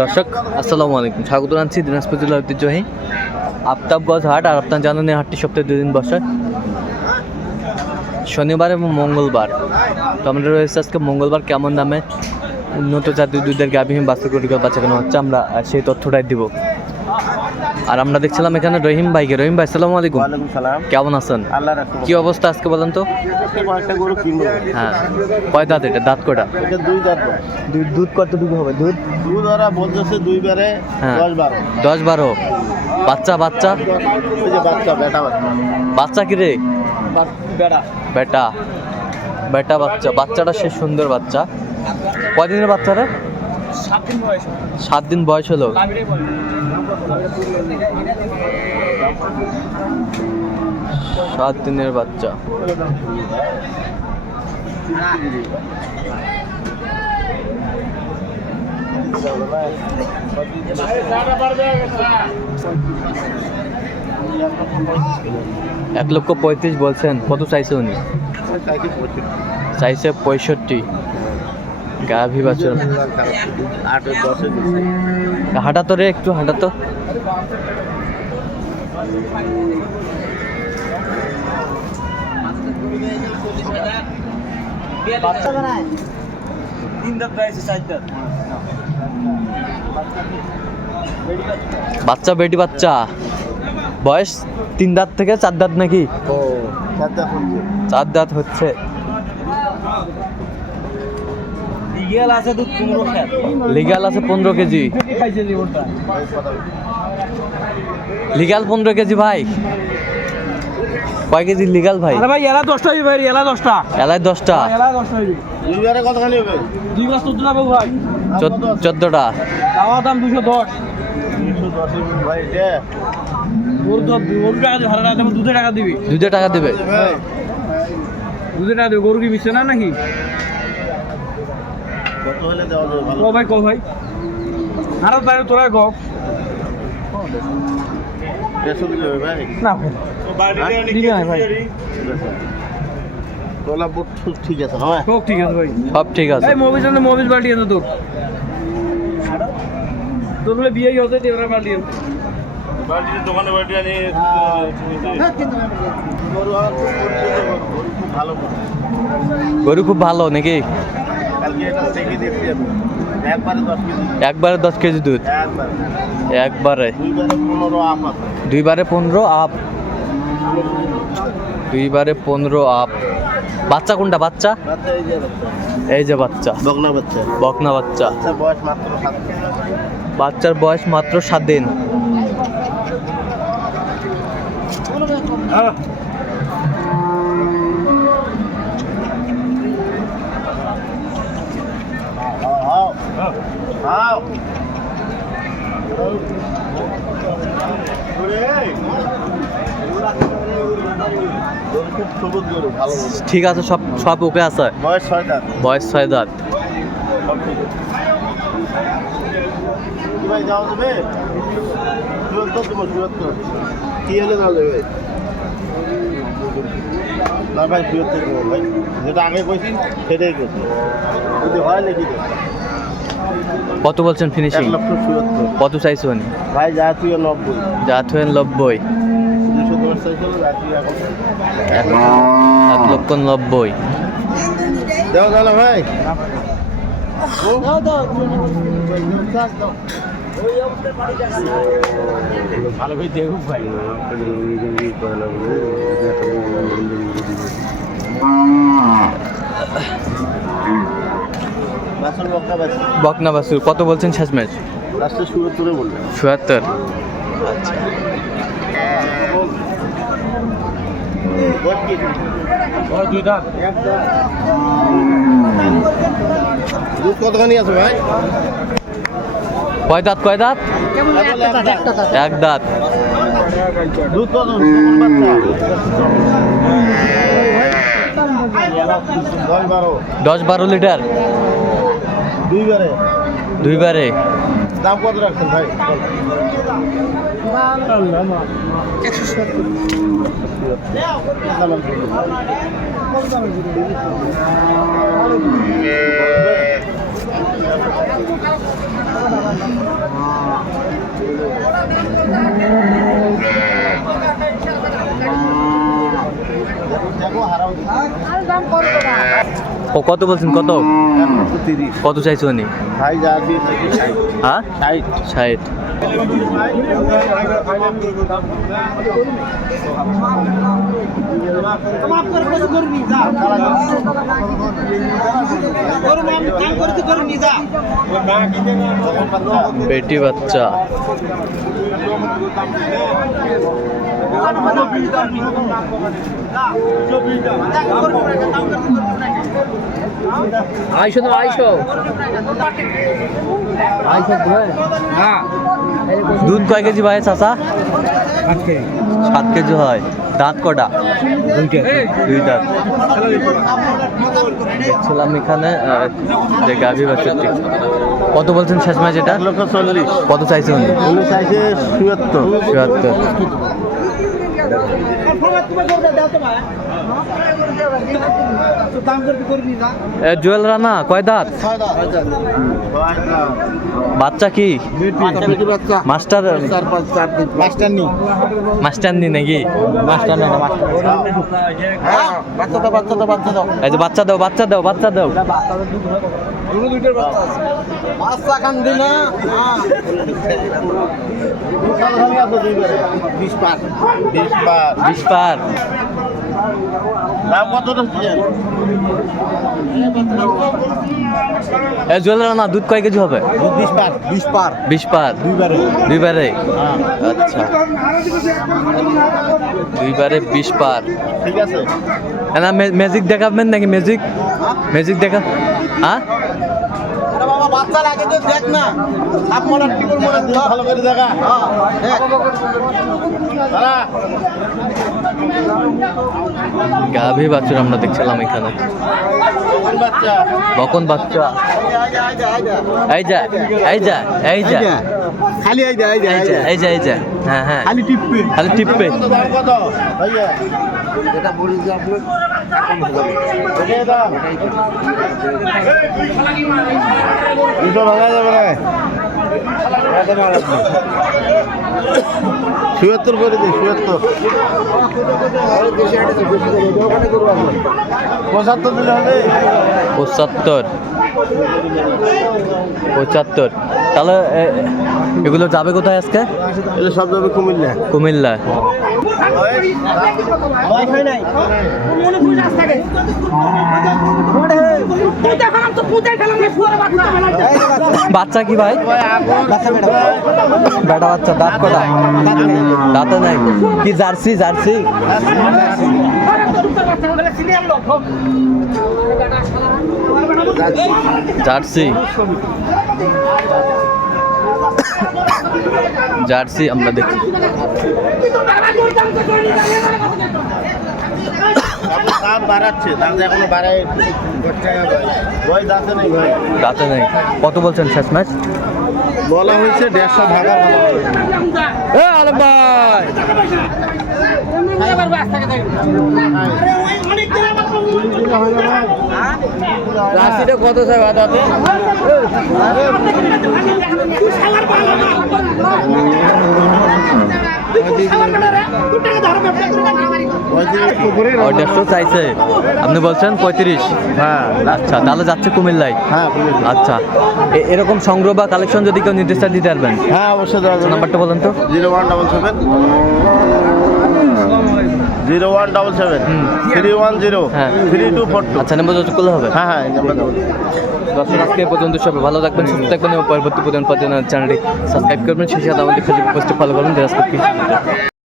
দর্শক, আসসালামু আলাইকুম। স্বাগত জানাচ্ছি দিনাজপুর জেলার ঐতিহ্যবাহী আফতাবগঞ্জ হাট আর আপনার জানেন এই হাটটি সপ্তাহে দুদিন বসে। শনিবার এবং মঙ্গলবার। তো আমাদের রয়েছে আজকে মঙ্গলবার কেমন দামে উন্নত জাতীয় দুধের গাভীহীন বাস্তব বাচ্চা কেন হচ্ছে, আমরা সেই তথ্যটাই দিব। আর আমরা দেখছিলাম এখানে রহিম ভাইকে। রহিম ভাই আসসালামু আলাইকুম। সালাম। কেমন আছেন? আল্লাহ কি অবস্থা আজকে বলেন তো? আজকে গরু কিনবো। হ্যাঁ। কয় দাঁত এটা? দাঁত কটা এটা দুই দাঁত দুধ দুধ কতটুকু হবে? দুধ? দুধ ওরা বলতেছে দুই বারে হ্যাঁ। দশ বারো। দশ বারো। বাচ্চা বাচ্চা? বাচ্চা বেটা বাচ্চা। বাচ্চা কি রে? বেটা। বেটা। বেটা বাচ্চা। বাচ্চাটা সে সুন্দর বাচ্চা। কয়দিনের বাচ্চা রে? সাত দিন বয়স সাত দিন বয়স হলো। সাত দিনের বাচ্চা। এক লক্ষ পঁয়ত্রিশ বলছেন। কত চাইছে উনি? চাইছে পঁয়ষট্টি। গাভী বাছুর দিচ্ছে হাঁটাতো রে একটু চার দাঁত বাচ্চা বেটি বাচ্চা। বয়স তিন দাঁত থেকে চার দাঁত নাকি? ও চার দাঁত হচ্ছে। ইগেল আছে দুধ পনেরো লিগাল আছে পনেরো কেজি। লিগাল পনেরো কেজি ভাই। কয় কেজি লিগাল ভাই? আরে ভাই এলা দশটা হইবে ভাই এলা দশটা। এলাই দশটা। এলা দশটা হইবে। দুই বারে কতখানি হবে? দুই মাস চোদ্দ যাবে ভাই। চোদ্দ- চোদ্দটা। দাওয়া দাম দুশো। দশ দুশো দশে ভাই এটা গরু তো গরু টাকা দিবি টাকা দেবো। দুধে টাকা দিবি। দুধে টাকা দেবে গরু কি বিচ্ছে না নাকি? কত হলে দেওয়া যাবে ভালো। ভাই কো ভাই। আরও তাই তোরা গো দেড়শো দিলে ভাই। না ভাই। দিবি না ভাই। তোলা বুট ঠিক আছে হ্যাঁ ঠিক আছে ভাই। সব ঠিক আছে। এই মোবিল জন্য মোবিল বাল্টি আছে তোর। তোর বলে বিয়ে হতে বাল্টি দোকানে আনি গরু। গরু খুব ভালো নাকি? একবারে দশ কেজি একবারে দশ কেজি দুধ? একবারে। একবারে? দুইবারে পনেরো আপ দুইবারে পনেরো আপ? দুইবারে পনেরো আপ। বাচ্চা কোনটা? বাচ্চা? বাচ্চা এই যে বাচ্চা। এই যে বাচ্চা। বকনা বাচ্চা। বকনা বাচ্চা। বাচ্চার বয়স মাত্র সাত দিন। বাচ্চার বয়স মাত্র সাত দিন হাও, হাও। গরু খুব সবুজ গরু, ভালো গরু। ঠিক আছে সব সব ওকে আছে? বয়স ছয় দাঁত। বয়স ছয় দাঁত। কি দেবো হলে যাবে না ভাই দেবো ভাই। যেটা আগে কইছি সেটাই করছি যদি হয় নাকি দেবো কত বলছেন ফিনিশিং লক্ষ কত চাইছো উনি ভাই জাতীয় নব্বই। জাত হয়েন নব্বই। চাইছিল জাতীয় এখন এক লক্ষ নব্বই। দেওয়া যাবে ভাই। ভালো ভাই দেখুক ভাই। বাসন বকনা বাসুর কত বলছেন শেষ ম্যাচ? চুয়াত্তর আচ্ছা। দুধ কতখানি আছে ভাই? কয় দাঁত কয় দাঁত? এক দাঁত। দুধ কত দশ বারো লিটার। দুইবারে। দুইবারে? দাম কত রাখছেন ভাই? একশো ও কত বলছেন? কত? কত চাইছো উনি? হ্যাঁ? ষাট। বেটি বাচ্চা। আইসো তো আইসো। আইসো হ্যাঁ দুধ কয় কেজি ভাই চাচা? সাত কেজি। হয়। দাঁত কটা? দুই দাঁত দেখছিলাম এখানে যে গাভী বাচ্চাটি কত বলছেন শেষ ম্যাচ এটা? কত চাইছে উনি উনি চাইছে চুয়াত্তর চুয়াত্তর দাম করতে করিনি যা এ, জুয়েল রানা কয় দাঁত? বাচ্চা কি? মাস্টার মাস্টার নি নাকি? মাস্টার। না বাচ্চা দাও বাচ্চা দাও বাচ্চা দাও। এই যে বাচ্চা দাও বাচ্চা দাও বাচ্চা দাও। বাচ্চা খান দি বিশ পার বিশ পার। বিশ পার। দাম কত হচ্ছে এ জুয়েল রানা দুধ কয় কেজি হবে? বিশ পার। বিশ পার। বিশ পার? দুইবারে। দুইবারে? আচ্ছা। দুইবারে বিশ পার। ঠিক আছে। না ম্যাজিক দেখাবেন নাকি? ম্যাজিক ম্যাজিক দেখা হ্যাঁ? আরে বাবা বাচ্চা লাগে তো দেখ না। আপ মনে টিপুর ভালো করে দেখা। হ্যাঁ গাভী বাছুর আমরা দেখছিলাম এখানে। কোন বাচ্চা? বকন বাচ্চা। এই যা এই যা এই যা। খালি এই দে এই যা এই যা এই যা হ্যাঁ হ্যাঁ। খালি টিপবে। খালি দাম কত ভাইয়া। এটা বলি যে আপনি চুয়াত্তর করে দিই চুয়াত্তর পঁচাত্তর দিলে হবে? পঁচাত্তর। পঁচাত্তর। তাহলে এগুলো যাবে কোথায় আজকে? এগুলো সব যাবে কুমিল্লা। কুমিল্লা। বাচ্চা কি ভাই? বেটা বাচ্চা দাঁত কটা? দাঁতে নাই। কি জার্সি জার্সি? জার্সি। জার্সি আমরা দেখি। দাম বাড়াচ্ছে দাম তো এখনও বাড়ায় ভয় দাঁতে নেই ভাই। দাঁতে নাই। কত বলছেন শেষ ম্যাচ? বলা হয়েছে দেড়শো ভাগার এ আলম ভাই! জার্সিটা কত দেড়শো চাইছে। আপনি বলছেন পঁয়ত্রিশ? হ্যাঁ। আচ্ছা তাহলে যাচ্ছে কুমিল্লায়। হ্যাঁ আচ্ছা। এরকম সংগ্রহ বা কালেকশন যদি কেউ নির্দেশটা দিতে পারবেন? হ্যাঁ অবশ্যই নাম্বারটা বলেন তো। Zero one double seven. Zero one double seven three one zero হ্যাঁ। Three two four two. আচ্ছা নাম্বার করলে হবে? হ্যাঁ হ্যাঁ দর্শক আজকে পর্যন্ত সবাই ভালো থাকবেন সুস্থ থাকবেন এবং পরবর্তী পর্যন্ত চ্যানেলটি সাবস্ক্রাইব করবেন। সেই সাথে আমাদের ফেসবুক পোস্টে ফলো করবেন। দিনাজপুর